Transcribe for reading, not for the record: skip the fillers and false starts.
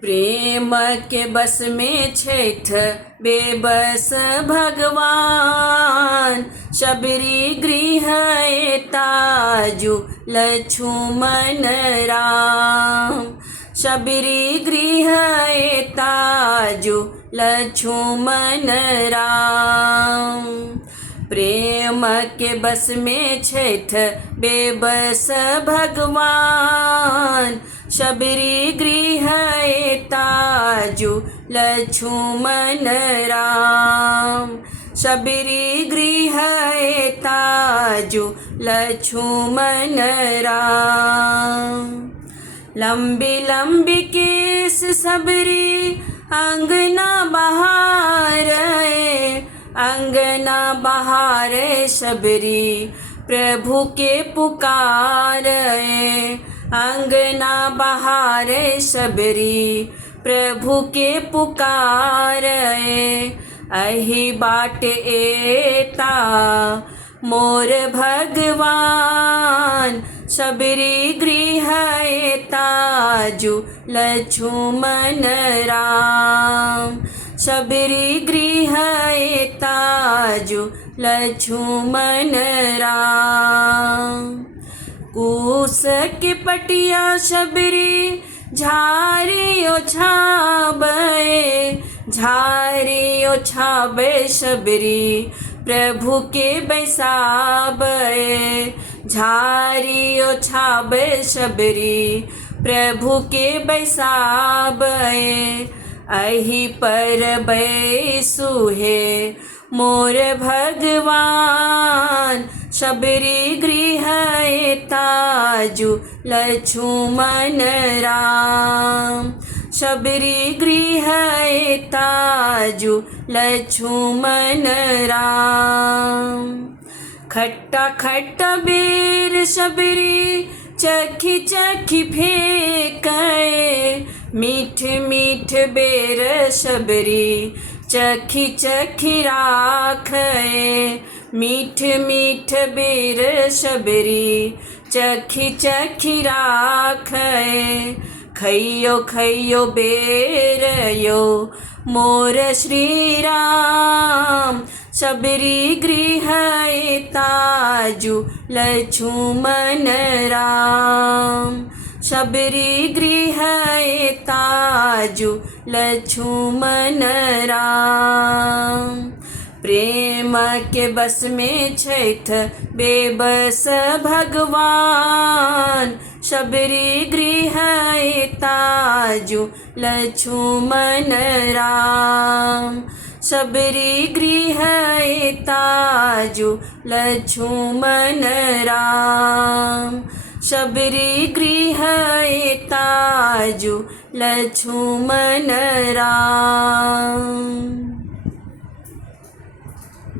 प्रेम के बस में छेथ बेबस भगवान। शबरी गृह ताजु लक्ष्मण राम। शबरी गृह ताजु लक्ष्मण राम। प्रेम के बस में छेथ बेबस भगवान। शबरी गृह ताजु लक्ष्मण राम। शबरी गृह ताजु लक्ष्मण राम। लंबी लंबी केस सबरी अंगना बहारे। अंगना बहारे शबरी प्रभु के पुकारे। अंगना बहारे शबरी प्रभु के पुकारे। अहि बाट एता मोर भगवान। शबरी गृह ताजु लक्ष्मण राम। शबरी गृह ताजु लक्ष्मण राम। कूस के पटिया शबरी झारियो छाबे। झारियो छाबे शबरी प्रभु के बैसाबे। झारियो छाबे शबरी प्रभु के बैसाबे। अहि पर बैसु है मोर भगवान। शबरी गृह ताजु लक्ष्मण राम। शबरी गृह ताजु लक्ष्मण राम। खट्टा खट्टा बेर शबरी चखी चखी फेंके। मीठ मीठ बेर शबरी चखी चखी राखे। मीठ मीठ बेर शबरी चखी चखी राखे। खइयो खइयो बेर यो मोर श्री राम। शबरी गृह ताजु लक्ष्मण राम। शबरी गृह ताजु लक्ष्मण राम। प्रेम के बस में छेथ बेबस भगवान। शबरी गृह ताजु लक्ष्मण राम। शबरी गृह ताजु लक्ष्मण राम। शबरी गृह ताजु लक्ष्मण राम।